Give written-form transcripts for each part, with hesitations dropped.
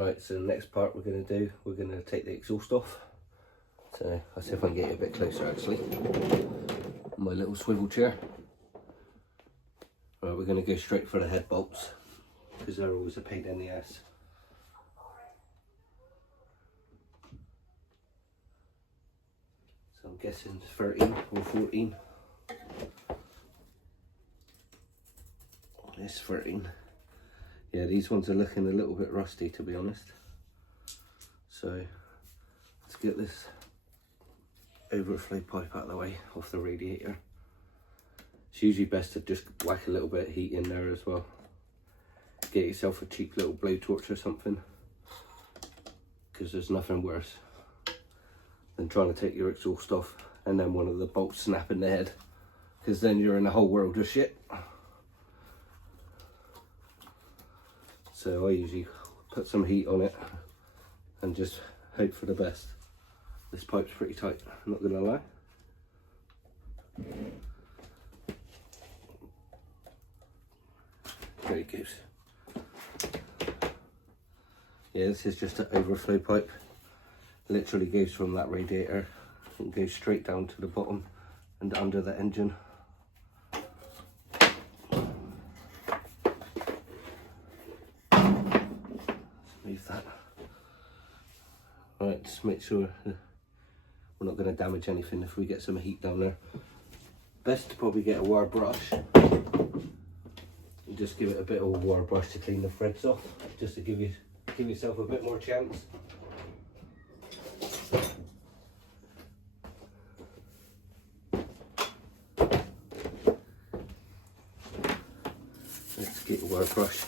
Right, so the next part we're going to do, we're going to take the exhaust off. So I'll see if I can get it a bit closer actually. My little swivel chair. Right, we're going to go straight for the head bolts because they're always a pain in the ass. So I'm guessing 13 or 14. It's 13. Yeah, these ones are looking a little bit rusty, to be honest. So let's get this overflow pipe out of the way off the radiator. It's usually best to just whack a little bit of heat in there as well. Get yourself a cheap little blowtorch or something, because there's nothing worse than trying to take your exhaust off and then one of the bolts snap in the head, because then you're in a whole world of shit. So I usually put some heat on it and just hope for the best. This pipe's pretty tight, I'm not gonna lie. There it goes. Yeah, this is just an overflow pipe. Literally goes from that radiator and goes straight down to the bottom and under the engine. Leave that. Right, just make sure we're not going to damage anything if we get some heat down there. Best to probably get a wire brush and just give it a bit of a wire brush to clean the threads off, just to give yourself a bit more chance. Let's get a wire brush.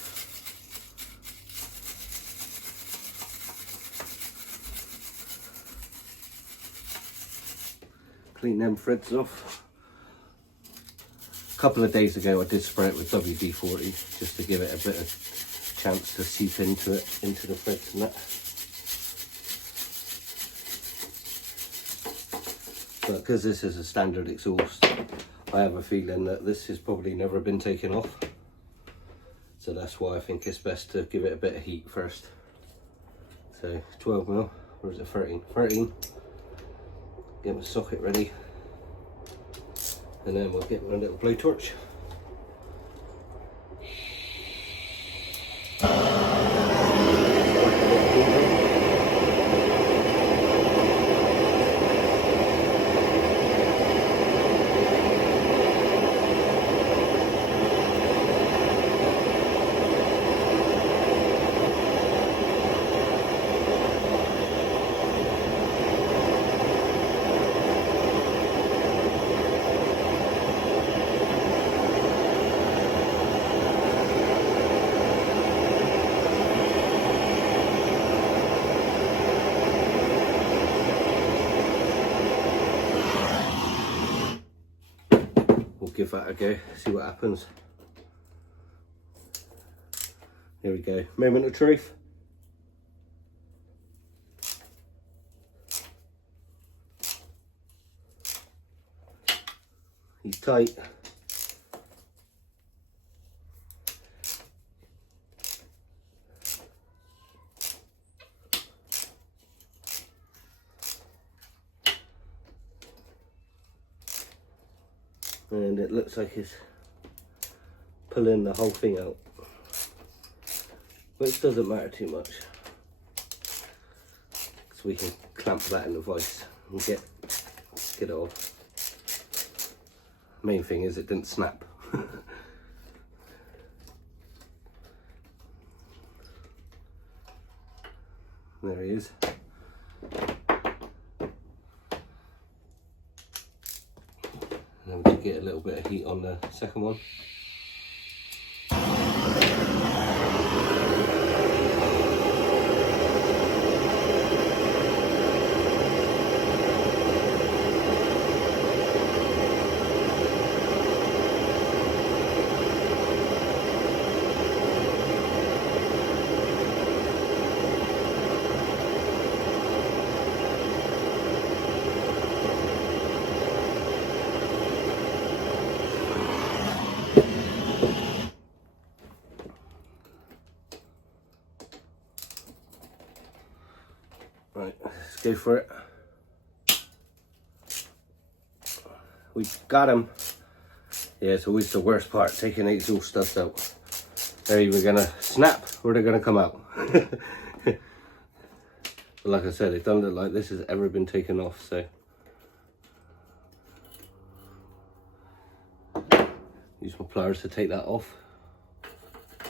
Clean them threads off. A couple of days ago I did spray it with WD-40 just to give it a bit of chance to seep into it, into the threads and that. But because this is a standard exhaust, I have a feeling that this has probably never been taken off. So that's why I think it's best to give it a bit of heat first. So 12mm, or is it 13? 13. Get my socket ready, and then we'll get my little blowtorch. Give that a go, see what happens. Here we go, moment of truth. He's tight. And it looks like it's pulling the whole thing out, which doesn't matter too much, so we can clamp that in the vise and get it off. Main thing is it didn't snap. There he is. And we get a little bit of heat on the second one. Right, let's go for it. We got him. Yeah, it's always the worst part, taking the exhaust studs out. They're either gonna snap or they're gonna come out. But like I said, it doesn't look like this has ever been taken off, so. Use my pliers to take that off.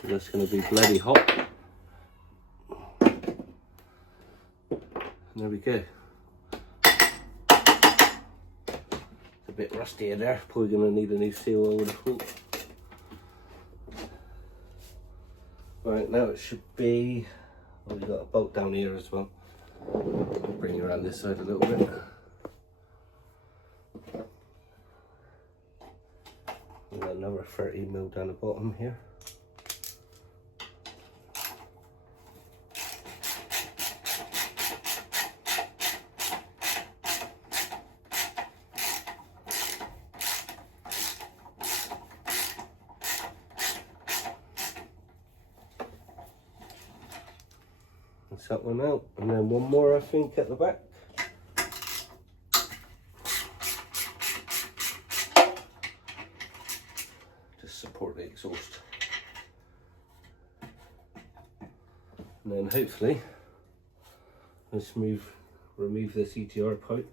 That's gonna be bloody hot. And there we go. It's a bit rusty in there. Probably gonna need a new seal, I would have thought. Right, now it should be, oh, we've got a bolt down here as well. I'll bring you around this side a little bit. We've got another 30mm down the bottom here. That's that one out, and then one more I think at the back. Just support the exhaust. And then hopefully, let's remove this EGR pipe.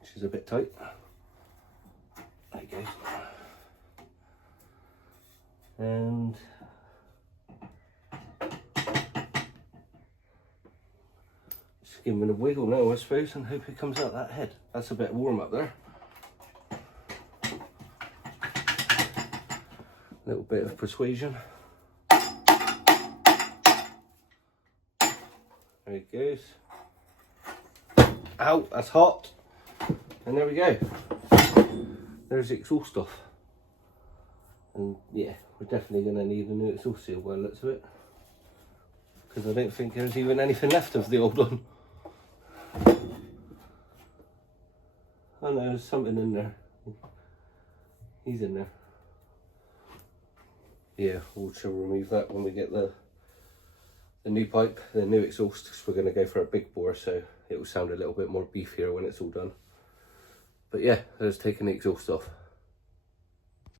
Which is a bit tight. There you go. And just give him a wiggle now, I suppose, and hope it comes out that head. That's a bit warm up there. A little bit of persuasion. There it goes. Ow, that's hot. And there we go. There's the exhaust off. And yeah, we're definitely going to need a new exhaust seal by the looks of it. Because I don't think there's even anything left of the old one. Oh no, there's something in there. He's in there. Yeah, we'll remove that when we get the new pipe, the new exhaust, because we're going to go for a big bore, so it will sound a little bit more beefier when it's all done. But yeah, let's take the exhaust off.